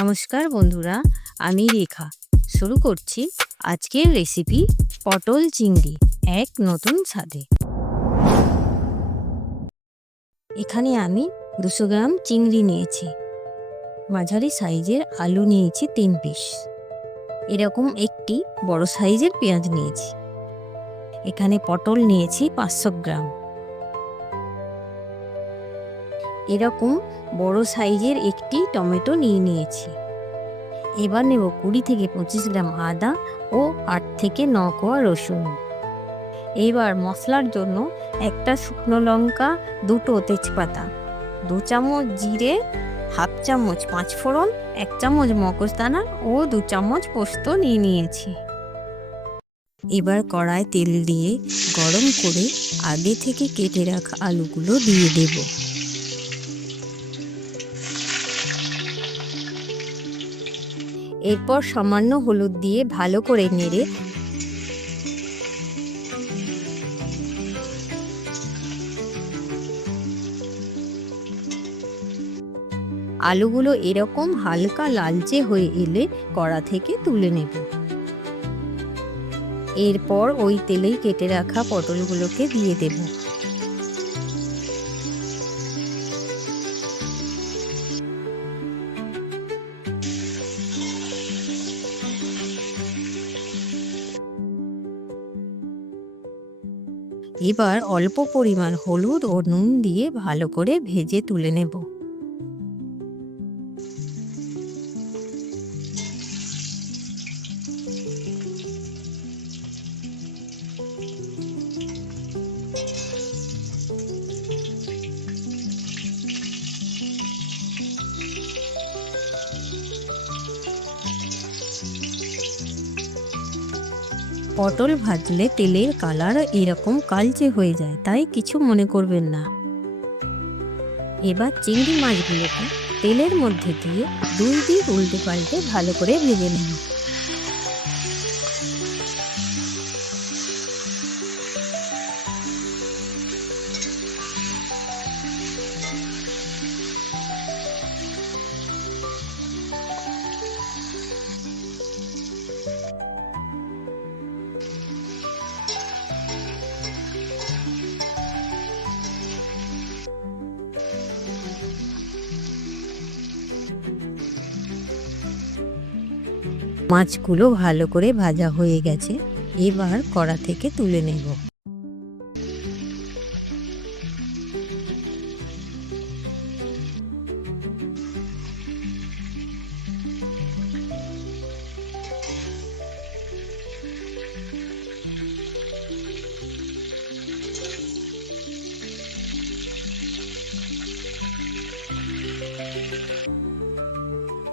নমস্কার বন্ধুরা, আমি রেখা। শুরু করছি আজকের রেসিপি পটল চিংড়ি এক নতুন স্বাদে। এখানে আমি 200 গ্রাম চিংড়ি নিয়েছি, মাঝারি সাইজের আলু নিয়েছি 3 পিস, এরকম একটি বড় সাইজের পেঁয়াজ নিয়েছি। এখানে পটল নিয়েছি 500 গ্রাম, এরকম বড় সাইজের একটি টমেটো নিয়েছি। এবার নেব 20 থেকে 25 গ্রাম আদা ও 8 থেকে 9 কোয়া রসুন। এইবার মশলার জন্য একটা শুকনো লঙ্কা, 2টো তেজপাতা, 2 চামচ জিরে, হাফ চামচ 5 ফোড়ন, 1 চামচ মগজদানা ও 2 চামচ পোস্ত নিয়েছি। এবার কড়ায় তেল দিয়ে গরম করে আগে থেকে কেটে রাখা আলুগুলো দিয়ে দেব। এরপর সামান্য হলুদ দিয়ে ভালো করে নেড়ে আলুগুলো এরকম হালকা লালচে হয়ে এলে কড়া থেকে তুলে নেব। এরপর ওই তেলেই কেটে রাখা পটলগুলোকে দিয়ে দেব। এবার অল্প পরিমাণ হলুদ ও নুন দিয়ে ভালো করে ভেজে তুলে নেব। পটল ভাজলে তেলের কালার এরকম কালচে হয়ে যায়, তাই কিছু মনে করবেন না। এবার চিংড়ি মাছগুলোকে তেলের মধ্যে দিয়ে 2 দিক উল্টে পাল্টে ভালো করে ভেজে নেব। মাছগুলো ভালো করে ভাজা হয়ে গেছে, এবার কড়া থেকে তুলে নেব।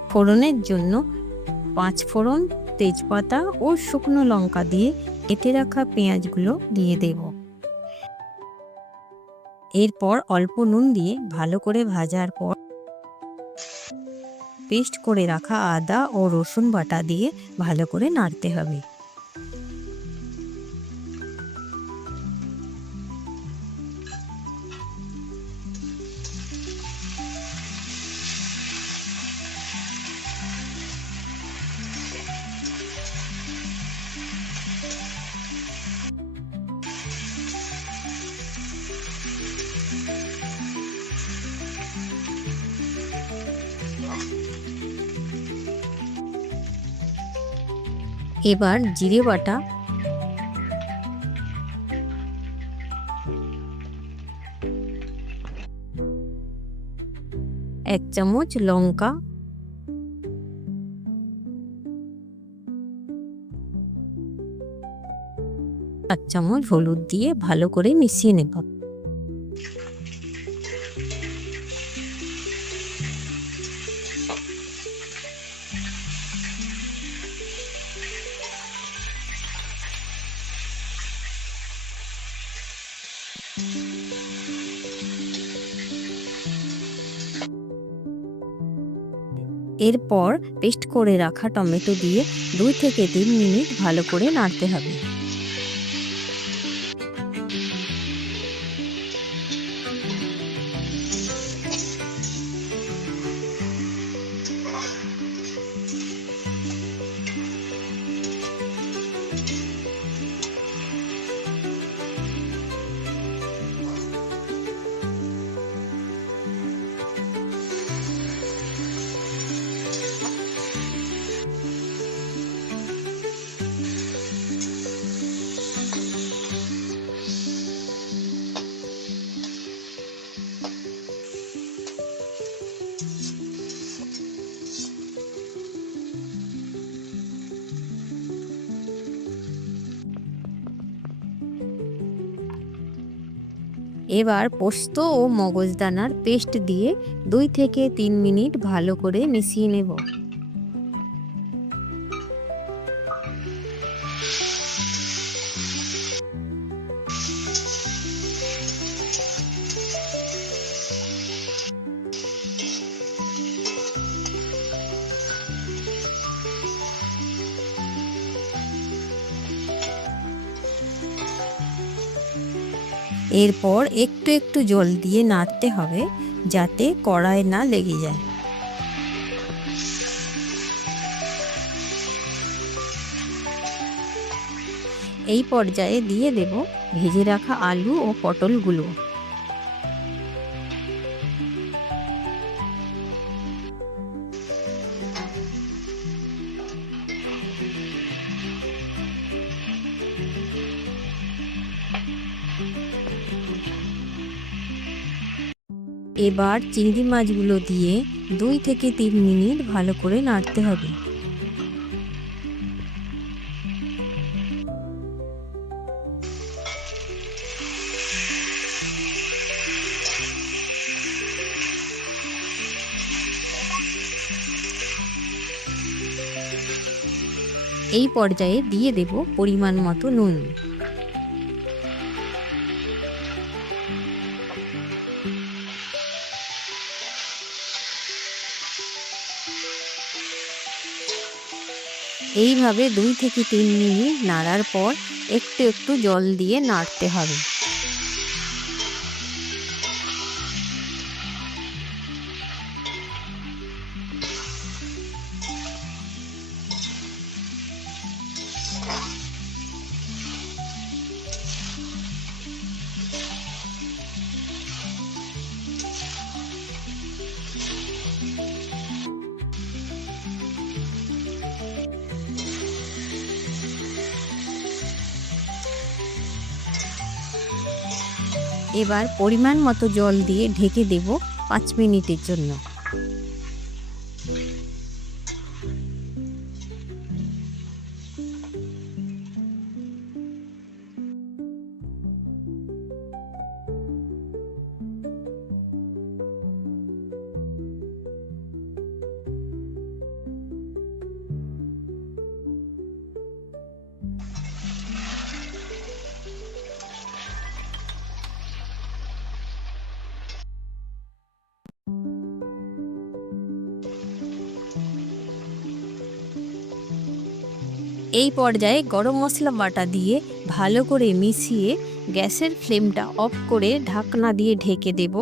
ফোড়নের জন্য 5 ফোড়ন, তেজপাতা ও শুকনো লঙ্কা দিয়ে কেটে রাখা পেঁয়াজগুলো দিয়ে দেব। এরপর অল্প নুন দিয়ে ভালো করে ভাজার পর পেস্ট করে রাখা আদা ও রসুন বাটা দিয়ে ভালো করে নাড়তে হবে। এবার জিরে বাটা, 1 চামচ লঙ্কা, 1 চামচ হলুদ দিয়ে ভালো করে মিশিয়ে নেব। এরপর পেস্ট করে রাখা টমেটো দিয়ে 2 থেকে 3 মিনিট ভালো করে নাড়তে হবে। এবার পোস্ত ও মগজদানার পেস্ট দিয়ে 2 থেকে 3 মিনিট ভালো করে মিশিয়ে নেব। এরপর একটু একটু জল দিয়ে নাড়তে হবে যাতে কড়ায় না লেগে যায়। এই পর্যায়ে দিয়ে দেব ভেজে রাখা আলু ও পটলগুলো। এবার চিংড়ি মাছগুলো দিয়ে 2 থেকে 3 মিনিট ভালো করে নাড়তে হবে। এই পর্যায়ে দিয়ে দেব পরিমাণ মতো নুন। এইভাবে 2 থেকে 3 মিনিট নাড়ার পর একটু একটু জল দিয়ে নাড়তে হবে। এবার পরিমাণ মতো জল দিয়ে ঢেকে দেব 5 মিনিটের জন্য। এই পর্যায়ে গরম মশলা বাটা দিয়ে ভালো করে মিশিয়ে গ্যাসের ফ্লেমটা অফ করে ঢাকনা দিয়ে ঢেকে দেব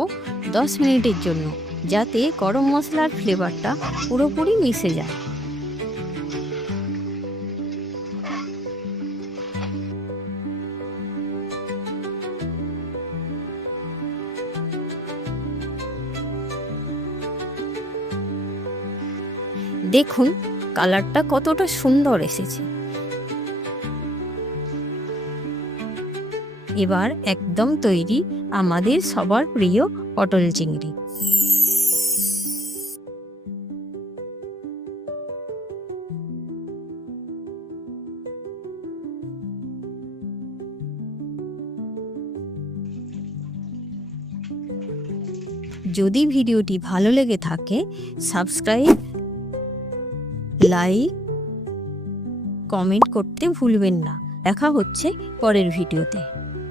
10 মিনিটের জন্য, যাতে গরম মশলার ফ্লেভারটা পুরোপুরি মিশে যায়। দেখুন কালারটা কতটা সুন্দর এসেছে। এবার একদম তৈরি আমাদের সবার প্রিয় পটল চিংড়ি। যদি ভিডিওটি ভালো লেগে থাকে সাবস্ক্রাইব, লাইক, কমেন্ট করতে ভুলবেন না। দেখা হচ্ছে পরের ভিডিওতে।